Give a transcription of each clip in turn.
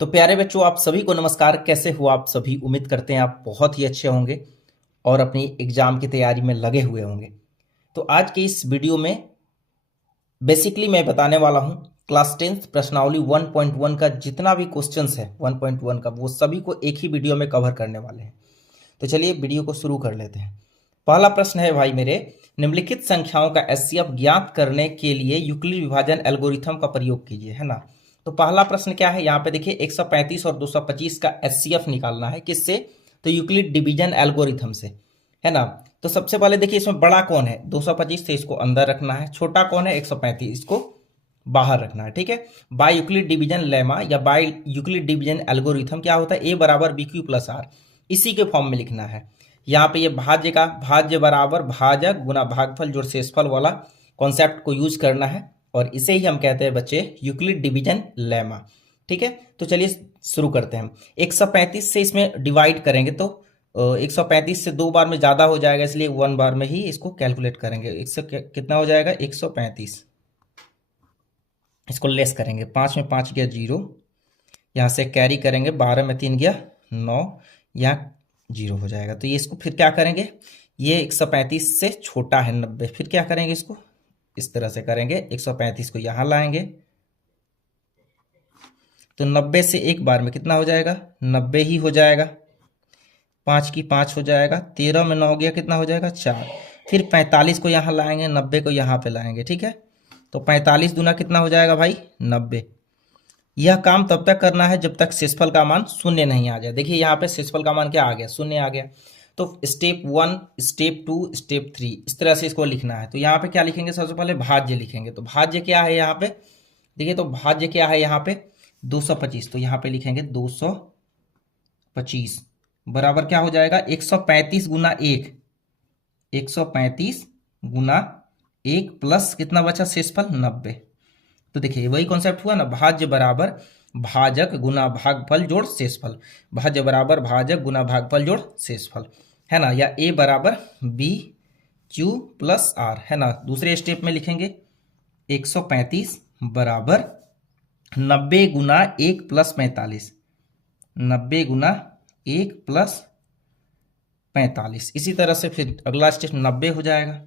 तो प्यारे बच्चों, आप सभी को नमस्कार। कैसे हो आप सभी? उम्मीद करते हैं आप बहुत ही अच्छे होंगे और अपनी एग्जाम की तैयारी में लगे हुए होंगे। तो आज के इस वीडियो में बेसिकली मैं बताने वाला हूं क्लास 10th प्रश्नावली 1.1 का जितना भी क्वेश्चंस है 1.1 का, वो सभी को एक ही वीडियो में कवर करने वाले हैं। तो चलिए वीडियो को शुरू कर लेते हैं। पहला प्रश्न है भाई मेरे, निम्नलिखित संख्याओं का एचसीएफ ज्ञात करने के लिए यूक्लिड विभाजन एल्गोरिथम का प्रयोग कीजिए, है ना। तो पहला प्रश्न क्या है, यहाँ पे देखिए 135 और 225 का एचसीएफ निकालना है। किससे? तो यूक्लिड डिवीजन एल्गोरिथम से, है ना। तो सबसे पहले देखिए इसमें बड़ा कौन है, 225 से इसको अंदर रखना है। छोटा कौन है, 135, इसको बाहर रखना है। ठीक है। बाय यूक्लिड डिवीजन लेमा या बाय यूक्लिड डिवीजन एल्गोरिथम क्या होता है, ए बराबर बी क्यू प्लस आर, इसी के फॉर्म में लिखना है। यहाँ पे ये भाज्य का भाज्य बराबर भाजक गुना भागफल जोड़ शेषफल वाला कॉन्सेप्ट को यूज करना है, और इसे ही हम कहते हैं बच्चे यूक्लिड डिवीजन लेमा। ठीक है। तो चलिए शुरू करते हैं। 135 से इसमें डिवाइड करेंगे तो 135 से 2 बार में ज्यादा हो जाएगा, इसलिए 1 बार में ही इसको कैलकुलेट करेंगे। कितना हो जाएगा, 135। इसको लेस करेंगे, 5 में 5 गया 0, यहाँ से कैरी करेंगे, 12 में 3 गया 9, यहाँ 0 हो जाएगा। तो ये इसको फिर क्या करेंगे, ये 135 से छोटा है 90, फिर क्या करेंगे, इसको इस तरह से करेंगे, 135 को यहाँ लाएंगे तो 90 से एक बार में कितना हो जाएगा, 90 ही हो जाएगा। 5 की 5 हो जाएगा, 13 में 9 गया, कितना हो जाएगा 4। फिर 45 को यहाँ लाएंगे, 90 को यहाँ पे लाएंगे। ठीक है। तो 45 दूना कितना हो जाएगा भाई, 90। यह काम तब तक करना है जब तक शेषफल का मान शून्य नहीं आ जाए। देखिए यहाँ पे शेषफल का मान क्या आ गया, शून्य आ गया। तो स्टेप 1, स्टेप 2, स्टेप 3, इस तरह से इसको लिखना है। तो यहाँ पे क्या लिखेंगे, सबसे पहले भाज्य लिखेंगे। तो भाज्य क्या है यहाँ पे, देखिए तो भाज्य क्या है यहाँ पे, 225। तो यहाँ पे लिखेंगे 225 बराबर क्या हो जाएगा, 135 गुना 1, 135 गुना 1 प्लस कितना बचा शेषफल 90। तो देखिए वही कॉन्सेप्ट हुआ ना, भाज्य बराबर भाजक गुना भागफल जोड़ शेषफल, भाज्य बराबर भाजक गुना भागफल जोड़ शेषफल, है ना। या ए बराबर बी क्यू प्लस आर, है ना। दूसरे स्टेप में लिखेंगे 135 बराबर 90 गुना 1 प्लस 45, 90 गुना 1 प्लस 45। इसी तरह से फिर अगला स्टेप 90 हो जाएगा।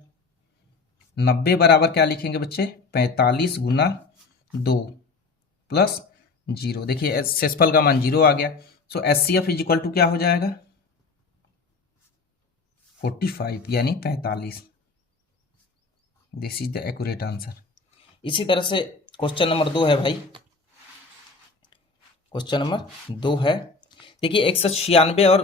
90 बराबर क्या लिखेंगे बच्चे, 45 गुना 2 प्लस 0। देखिए शेषफल का मान 0 आ गया। सो एचसीएफ इज इक्वल टू क्या हो जाएगा, 45 यानी 45। This is the accurate answer. इसी तरह से क्वेश्चन नंबर 2 है भाई, क्वेश्चन नंबर 2 है। देखिए 196 और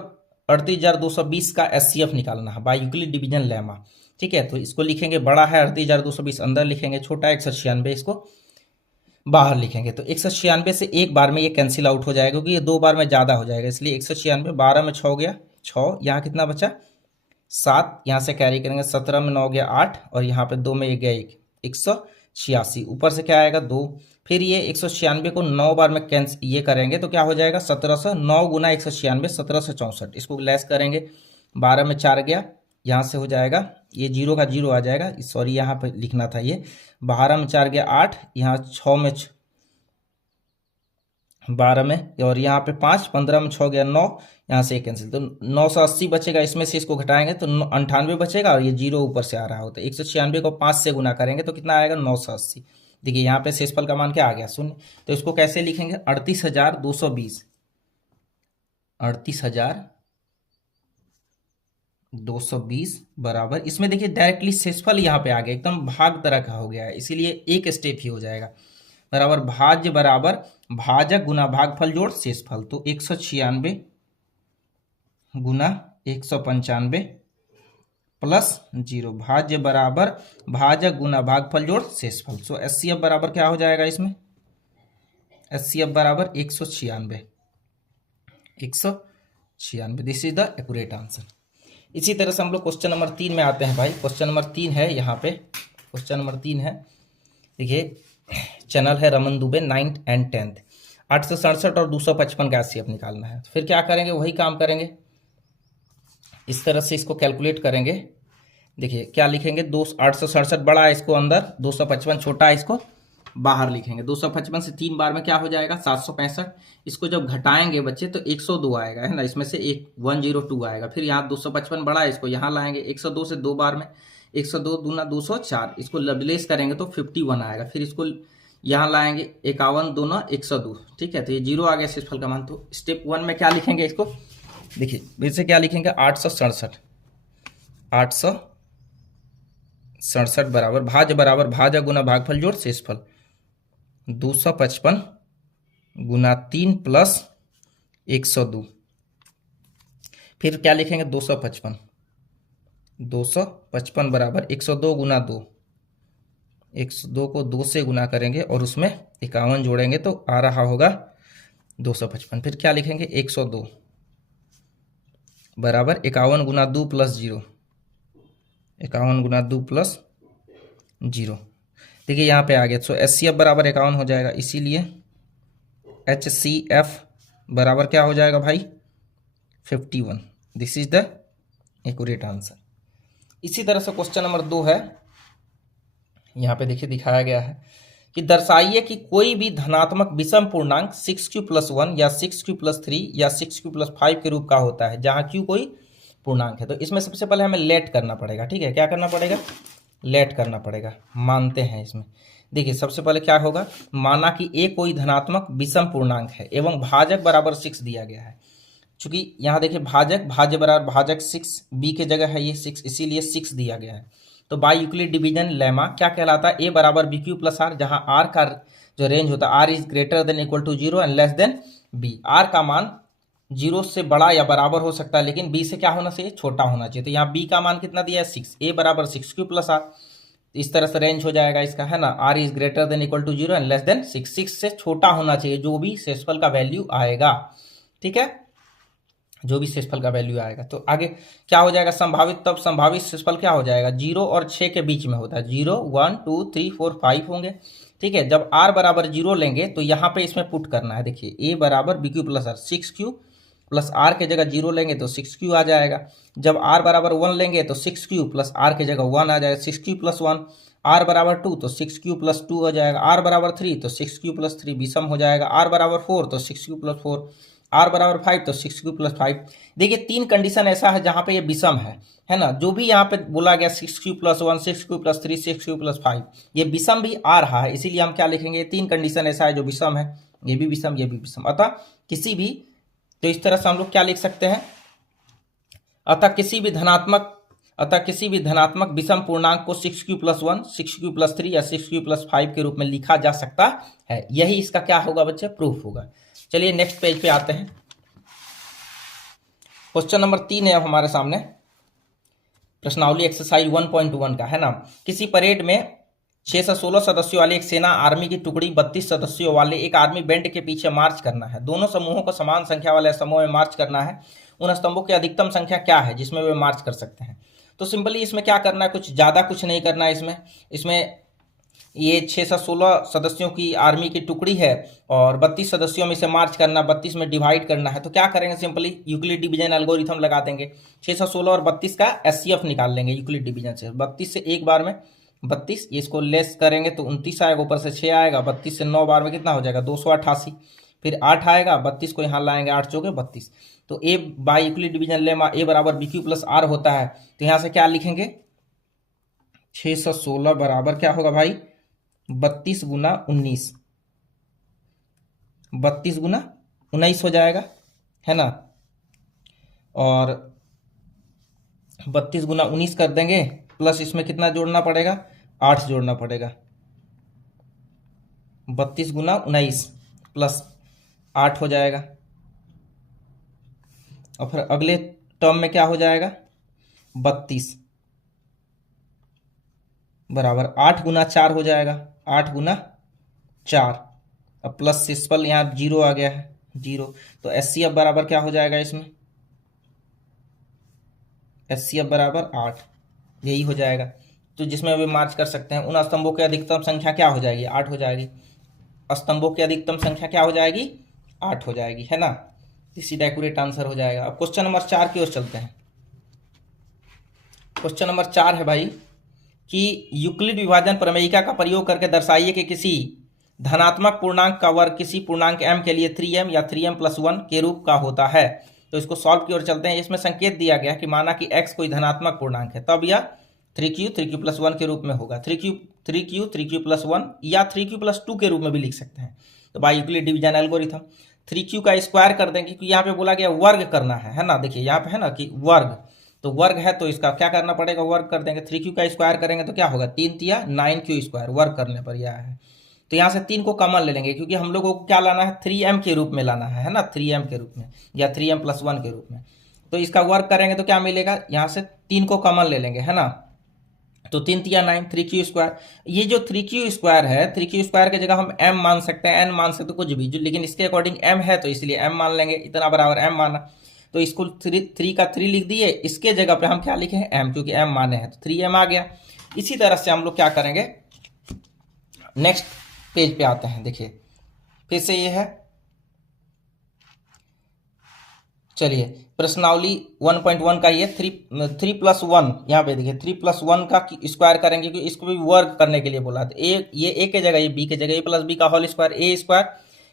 38,220 का एचसीएफ निकालना है बाय यूक्लिड डिवीजन लेमा। ठीक है। तो इसको लिखेंगे, बड़ा है 38,220 अंदर लिखेंगे, छोटा है 196 इसको बाहर लिखेंगे। तो 196 से एक बार में ये कैंसिल आउट हो जाएगा, क्योंकि ये 2 बार में ज्यादा हो जाएगा, इसलिए 196, 12 में 6 गया 6, यहाँ कितना बचा 7, यहाँ से कैरी करेंगे, 17 में 9 गया 8, और यहाँ पे 2 में ये गया 1, 186। ऊपर से क्या आएगा 2, फिर ये 196 को 9 बार में कैंसिल ये करेंगे तो क्या हो जाएगा 1700, 9 गुना 196 1764, इसको लेस करेंगे, 12 में 4 गया, यहाँ से हो जाएगा ये 0 का 0 आ जाएगा, सॉरी यहाँ पे लिखना था ये, 12 में 4 गया 8, यहाँ 6 में 12 में, और यहाँ पे 5, 15 में 6 गया 9, यहाँ से कैंसिल, तो 980 बचेगा। इसमें से इसको घटाएंगे तो 98 बचेगा, और ये 0 ऊपर से आ रहा होता है। 196 को 5 से गुना करेंगे तो कितना आएगा 980। देखिए यहाँ पे शेषफल का मान क्या आ गया, शून्य। तो इसको कैसे लिखेंगे, 38,220, 38,220 बराबर, इसमें देखिए डायरेक्टली शेषफल यहाँ पे आ गया, एकदम भाग तरह का हो गया है, इसीलिए एक स्टेप ही हो जाएगा, बराबर भाज्य बराबर भाजक गुना भागफल जोड़ शेषफल। तो 196 गुना 195 प्लस 0, भाज्य बराबर भाजक गुना भागफल जोड़ शेषफल। सो एचसीएफ बराबर क्या हो जाएगा इसमें, एचसीएफ बराबर 196, 196। This is the accurate answer. इसी तरह से हम लोग क्वेश्चन नंबर 3 में आते हैं भाई। क्वेश्चन नंबर 3 है यहाँ पे, क्वेश्चन नंबर 3 है, देखिए चैनल है Raman Dubey 9th and 10th, 867 और 255 का एचसीएफ निकालना है। तो फिर क्या करेंगे, वही काम करेंगे, इस तरह से इसको कैलकुलेट करेंगे। देखिए क्या लिखेंगे, 867 बड़ा है इसको अंदर, 255 छोटा है इसको बाहर लिखेंगे। 255 से 3 बार में क्या हो जाएगा 765। इसको जब घटाएंगे बच्चे तो 102 आएगा, है ना, इसमें से 102 आएगा। फिर यहाँ 255 बड़ा है, इसको यहाँ लाएंगे 102 से 2 बार में, 102 दूना 204, इसको लबलेस करेंगे तो 51 आएगा। फिर इसको यहाँ लाएंगे 51 दूना 102, ठीक है, तो ये 0 आ गया शेषफल का मान। तो स्टेप 1 में क्या लिखेंगे इसको, देखिए फिर से क्या लिखेंगे 867, 867 बराबर भाज्य गुना भागफल जोड़ शेषफल 255 गुना 3 प्लस 102। फिर क्या लिखेंगे 255 बराबर 102 गुना 2, 102 को 2 से गुना करेंगे और उसमें 51 जोड़ेंगे तो आ रहा होगा 255। फिर क्या लिखेंगे 102 बराबर 51 गुना 2 प्लस 0, 51 गुना 2 प्लस 0। देखिए यहाँ पे आ गया, तो HCF बराबर 51 हो जाएगा, इसीलिए HCF बराबर क्या हो जाएगा भाई 51। This is the accurate answer. इसी तरह से क्वेश्चन नंबर 2 है, यहाँ पे देखिए दिखाया गया है कि दर्शाइए कि कोई भी धनात्मक विषम पूर्णांक 6q+1 या 6q+3 या 6q+5 के रूप का होता है जहाँ q कोई पूर्णांक है। तो इसमें सबसे पहले हमें लेट करना पड़ेगा, ठीक है, क्या करना पड़ेगा, लेट करना पड़ेगा। मानते हैं इसमें, देखिए सबसे पहले क्या होगा, माना कि a कोई धनात्मक विषम पूर्णांक है एवं भाजक बराबर 6 दिया गया है। चूंकि यहाँ देखिए भाज्य बराबर भाजक 6, b के जगह है ये 6, इसीलिए 6 दिया गया है। तो बाय यूक्लिड डिवीजन लेमा क्या कहलाता है, a बराबर BQ+R, जहां r का जो रेंज होता है r is greater than equal to 0 and less than b। r का मान 0 से बड़ा या बराबर हो सकता है, लेकिन b से क्या होना चाहिए, छोटा होना चाहिए। तो यहाँ b का मान कितना दिया है 6, a बराबर 6q+R। इस तरह से रेंज हो जाएगा इसका, है ना, r is greater than equal to 0 and less than 6, 6 से छोटा होना चाहिए जो भी शेषफल का वैल्यू आएगा, ठीक है, जो भी शेषफल का वैल्यू आएगा। तो आगे क्या हो जाएगा संभावित, तब संभावित शेषफल क्या हो जाएगा 0 और 6 के बीच में होता है, 0 1 2 3 4 5 होंगे, ठीक है। जब r बराबर 0 लेंगे तो यहाँ पे इसमें पुट करना है, देखिए a बराबर BQ+R, 6q+R के जगह 0 लेंगे तो 6q आ जाएगा। जब r बराबर 1 लेंगे तो 6q+R के जगह 1 आ जाएगा, 6q+1। r बराबर 2 तो 6q+2 हो जाएगा, r बराबर 3 तो 6q+3 विषम हो जाएगा, r बराबर 4 तो 6q+4, r बराबर 5 तो 6q+5। देखिए 3 कंडीशन ऐसा है जहां पे ये विषम है ना, जो भी यहाँ पे बोला गया 6q+1 6q+3 6q+5 ये विषम भी आ रहा है, इसीलिए हम क्या लिखेंगे 3 कंडीशन ऐसा है जो विषम है, ये भी विषम ये भी विषम। अतः किसी भी, तो इस तरह से हम लोग क्या लिख सकते हैं, अतः किसी भी धनात्मक विषम पूर्णांक को 6q+1 6q+3 या 6q+5 के रूप में लिखा जा सकता है। यही इसका क्या होगा बच्चे, प्रूफ होगा। चलिए नेक्स्ट पेज पे आते हैं। क्वेश्चन नंबर 3 है अब हमारे सामने, प्रश्नावली एक्सरसाइज 1.1 का, है ना। किसी परेड में 6 से 16 सदस्यों वाली एक सेना आर्मी की टुकड़ी 32 सदस्यों वाले एक आर्मी बैंड के पीछे मार्च करना है। दोनों समूहों को समान संख्या वाले समूह में मार्च करना है। उन स्तंभों की अधिकतम संख्या क्या है जिसमें वे मार्च कर सकते हैं। तो सिंपली इसमें क्या करना है, कुछ ज़्यादा कुछ नहीं करना है। इसमें ये 6 से 16 सदस्यों की आर्मी की टुकड़ी है और 32 सदस्यों में से मार्च करना, 32 में डिवाइड करना है। तो क्या करेंगे, सिंपली यूक्लिड डिवीजन एल्गोरिथम लगा देंगे। 6 से 16 और 32 का HCF निकाल लेंगे यूक्लिड डिवीजन से। 32 से एक बार में 32, इसको लेस करेंगे तो 29 आएगा, ऊपर से 6 आएगा। 32 से 9 बार में कितना हो जाएगा 288। फिर 8 आएगा, 32 को यहाँ लाएंगे, 8 चौके 32। तो ए बाय यूक्लिड डिवीजन लेमा ए बराबर BQ+R होता है। तो यहाँ से क्या लिखेंगे 6 से 16 बराबर क्या होगा भाई 32 गुना 19, 32 गुना 19 हो जाएगा, है ना। और 32 गुना 19 कर देंगे, प्लस इसमें कितना जोड़ना पड़ेगा 8 जोड़ना पड़ेगा। 32 गुना 19 प्लस 8 हो जाएगा। और फिर अगले टर्म में क्या हो जाएगा 32 बराबर 8 गुना 4 हो जाएगा, 8 गुना 4। अब प्लस शेषफल यहाँ 0 आ गया है, 0। तो HCF बराबर क्या हो जाएगा, इसमें HCF बराबर 8, यही हो जाएगा। तो जिसमें वे मार्च कर सकते हैं। उन स्तंभों की अधिकतम संख्या क्या हो जाएगी 8 हो जाएगी। स्तंभों की अधिकतम संख्या क्या हो जाएगी 8 हो जाएगी, है ना। सीधा एक्यूरेट आंसर हो जाएगा। अब क्वेश्चन नंबर 4 की ओर चलते हैं। क्वेश्चन नंबर 4 है भाई कि यूक्लिड विभाजन प्रमेयिका का प्रयोग करके दर्शाइए कि किसी धनात्मक पूर्णांक का वर्ग किसी पूर्णांक m के लिए 3m या 3m + 1 के रूप का होता है। तो इसको सॉल्व की ओर चलते हैं। इसमें संकेत दिया गया कि माना कि x कोई धनात्मक पूर्णांक है, तब यह 3q + 1 के रूप में होगा। 3q + 1 या 3q + 2 के रूप में भी लिख सकते हैं। तो bye Euclid division algorithm 3q का स्क्वायर कर देंगे, क्योंकि यहाँ पे बोला गया वर्ग करना है ना। देखिए यहाँ पे है ना कि वर्ग, तो वर्ग है तो इसका क्या करना पड़ेगा, वर्ग कर देंगे। 3q का स्क्वायर करेंगे तो क्या होगा, 3 तिया 9q², वर्ग करने पर यह है। तो यहाँ से 3 को कॉमन ले लेंगे, क्योंकि हम लोगों को क्या लाना है, 3m के रूप में लाना है ना, 3m के रूप में या 3m + 1 के रूप में। तो इसका वर्ग करेंगे तो क्या मिलेगा, यहाँ से 3 को कॉमन ले लेंगे, है ना। तो 3 तिया 9, 3q²। ये जो 3q² है, 3q² की जगह हम m मान सकते हैं, n मान सकते कुछ भी, जो लेकिन इसके अकॉर्डिंग m है तो इसलिए m मान लेंगे, इतना बराबर m माना। तो इसको 3 का 3 लिख दिए, इसके जगह पे हम क्या लिखे हैं, m, क्योंकि m माने हैं तो 3m आ गया। इसी तरह से हम लोग क्या करेंगे, नेक्स्ट पेज पे आते हैं। देखिए फिर से ये है, चलिए प्रश्नावली 1.1 का ये 3 + 1, यहाँ पे देखिए 3 + 1 का स्क्वायर करेंगे, क्योंकि इसको भी वर्ग करने के लिए बोला था। ये a के जगह, ये b के जगह, a + b का whole square, a²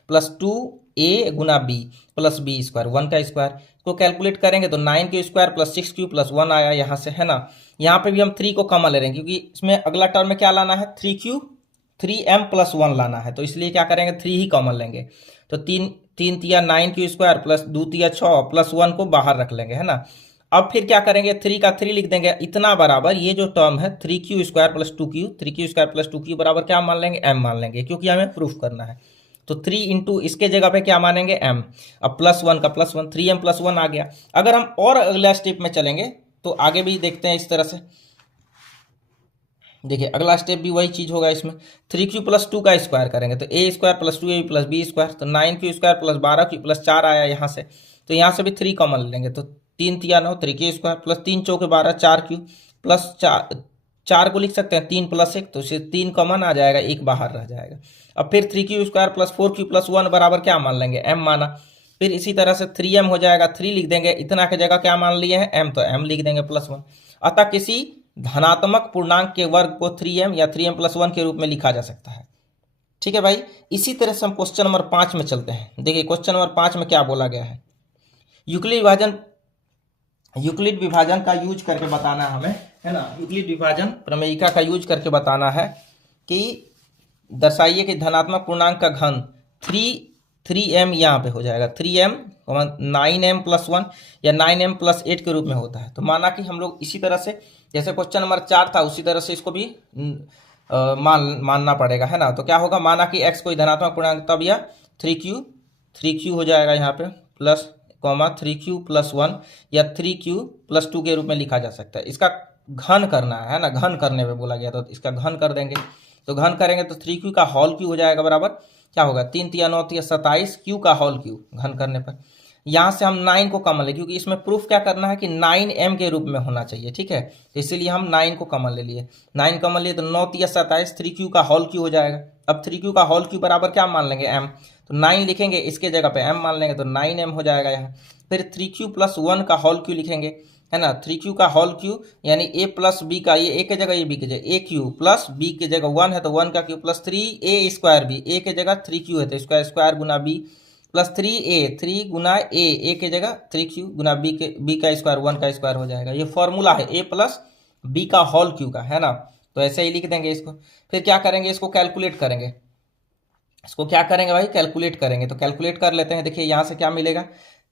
+ 2a × b + b², 1 का स्क्वायर को कैलकुलेट करेंगे तो 9q² + 6q + 1 आया यहाँ से, है ना। यहाँ पे भी हम 3 को कॉमन ले रहे हैं, क्योंकि इसमें अगला टर्म में क्या लाना है, 3m + 1 लाना है, तो इसलिए क्या करेंगे, 3 ही कॉमन लेंगे। तो 3 तिया 9q² + 2 तिया 6 + 1 को बाहर रख लेंगे, है ना। अब फिर क्या करेंगे, 3 का 3 लिख देंगे, इतना बराबर ये जो टर्म है 3q² + 2q, 3q² + 2q बराबर क्या मान लेंगे, m मान लेंगे, क्योंकि हमें प्रूफ करना है। तो 3 इंटू इसके जगह पे क्या मानेंगे, m। अब +1 का +1, 3m + 1 आ गया। अगर हम और अगला स्टेप में चलेंगे तो आगे भी देखते हैं इस तरह से। देखिए अगला स्टेप भी वही चीज होगा, इसमें 3q + 2 का स्क्वायर करेंगे तो a² + 2ab + b², तो 9q² + 12q + 4 आया यहाँ से। तो यहाँ से भी 3 कॉमन ले लेंगे, तो 3 तिया 9, 3q² + 3 चौके 12, 4q + 4 को लिख सकते हैं 3 + 1, तो इसे 3 कॉमन आ जाएगा, 1 बाहर रह जाएगा। अब फिर 3q² + 4q + 1 बराबर क्या मान लेंगे, m माना। फिर इसी तरह से 3m हो जाएगा, 3 लिख देंगे, इतना की जगह क्या मान लिए हैं, m, तो m लिख देंगे +1। अतः किसी धनात्मक पूर्णांक के वर्ग को 3m या 3m + 1 के रूप में लिखा जा सकता है। ठीक है भाई, इसी तरह से हम क्वेश्चन नंबर 5 में चलते हैं। देखिए क्वेश्चन नंबर 5 में क्या बोला गया है, यूक्लिड विभाजन का यूज करके बताना है हमें, है ना। यूक्लिड विभाजन प्रमेयिका का यूज करके बताना है कि दर्शाइए कि धनात्मक पूर्णांक का घन 3m यहाँ पे हो जाएगा, 3m 9m + 1 या 9m + 8 के रूप में होता है। तो माना कि हम लोग इसी तरह से, जैसे क्वेश्चन नंबर 4 था उसी तरह से इसको भी मानना पड़ेगा, है ना। तो क्या होगा, माना कि x कोई धनात्मक पूर्णांक, तब यह 3q हो जाएगा यहाँ पे प्लस 3q + 1 या 3q + 2 के रूप में लिखा जा सकता है। इसका घन करना है ना, घन करने पे बोला गया, तो इसका घन कर देंगे। तो घन करेंगे तो 3q का होल क्यू हो जाएगा, बराबर क्या होगा, 3 तिया 9 तिया 27, q का होल क्यू, घन करने पर। यहाँ से हम 9 को कॉमन ले, क्योंकि इसमें प्रूफ क्या करना है कि 9m के रूप में होना चाहिए, ठीक है। तो इसीलिए हम 9 को कॉमन ले लिए, 9 कॉमन लिए तो 9 तिया 27, 3q का होल क्यू हो जाएगा। अब 3q का होल क्यू बराबर क्या मान लेंगे, m, तो 9 लिखेंगे, इसके जगह पे m मान लेंगे, तो 9m हो जाएगा यहाँ। फिर 3q + 1 का होल क्यू लिखेंगे, है ना। 3q का होल क्यू यानी a + b का, ये a के जगह, ये b के जगह, aq + b के जगह 1 है तो 1 का क्यू + 3a² b, a के जगह 3q है तो इसका square Guna b + 3a, 3 Guna a के जगह 3q गुना b का स्क्वायर, 1 का स्क्वायर हो जाएगा। ये फॉर्मूला है a + b का होल क्यू का, है ना। तो ऐसे ही लिख देंगे इसको। फिर क्या करेंगे, इसको कैलकुलेट करेंगे। इसको क्या करेंगे भाई, कैलकुलेट करेंगे। तो कैलकुलेट कर लेते हैं। देखिए यहाँ से क्या मिलेगा,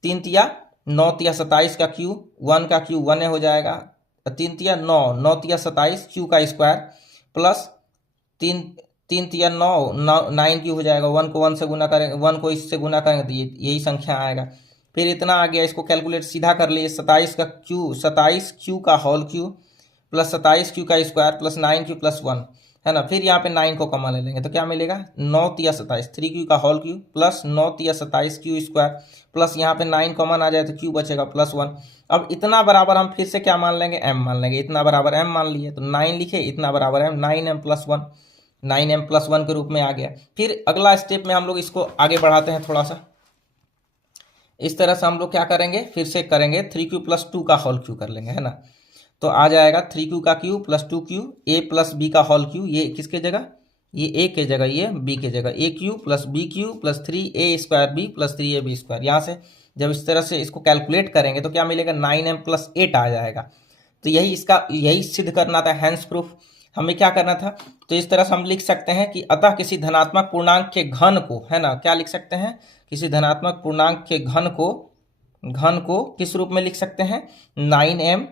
3 तिया 9 तिया 27 का क्यू, 1 का क्यू 1 हो जाएगा, 3 तिया 9, 9 तिया 27 क्यू का स्क्वायर प्लस 3 तिया 9 क्यू हो जाएगा, 1 को 1 से गुना करेंगे, 1 को इससे गुना करेंगे तो यही संख्या आएगा। फिर इतना आ गया, इसको कैलकुलेट सीधा कर लिए, 27 का क्यू, 27 क्यू का होल क्यू प्लस 27 क्यू का स्क्वायर प्लस 9q + 1, है ना। फिर यहाँ पे 9 को कॉमन ले लेंगे तो क्या मिलेगा, 9 तिया 27, 3q का होल क्यू प्लस 9 तिया 27 क्यू स्क्वायर प्लस यहाँ पे 9 कॉमन आ जाए तो क्यू बचेगा +1। अब इतना बराबर हम फिर से क्या मान लेंगे, m मान लेंगे। इतना बराबर m मान लिए तो 9 लिखे, इतना बराबर m, 9m + 1, 9m + 1 के रूप में आ गया। फिर अगला स्टेप में हम लोग इसको आगे बढ़ाते हैं थोड़ा सा। इस तरह से हम लोग क्या करेंगे, फिर से करेंगे 3q + 2 का होल क्यू कर लेंगे, है ना। तो आ जाएगा 3q का क्यू + 2q a + b का होल क्यू, ये किसके जगह, ये ए के जगह ये बी के जगह a cube plus b cube plus 3a² b plus 3ab²। यहाँ से जब इस तरह से इसको कैलकुलेट करेंगे तो क्या मिलेगा, 9m प्लस 8 आ जाएगा। तो यही सिद्ध करना था, हैंस प्रूफ। हमें क्या करना था, तो इस तरह से हम लिख सकते हैं कि अतः किसी धनात्मक पूर्णांक के घन को, है ना, क्या लिख सकते हैं, किसी धनात्मक पूर्णांक के घन को किस रूप में लिख सकते हैं, 9m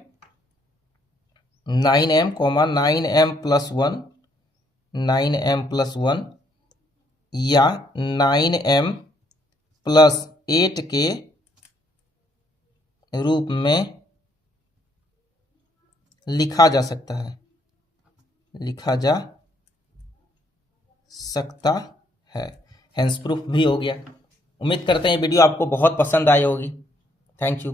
9m 9m प्लस 1 या 9m प्लस 8 के रूप में लिखा जा सकता है। हैंस प्रूफ भी हो गया। उम्मीद करते हैं ये वीडियो आपको बहुत पसंद आई होगी। Thank you.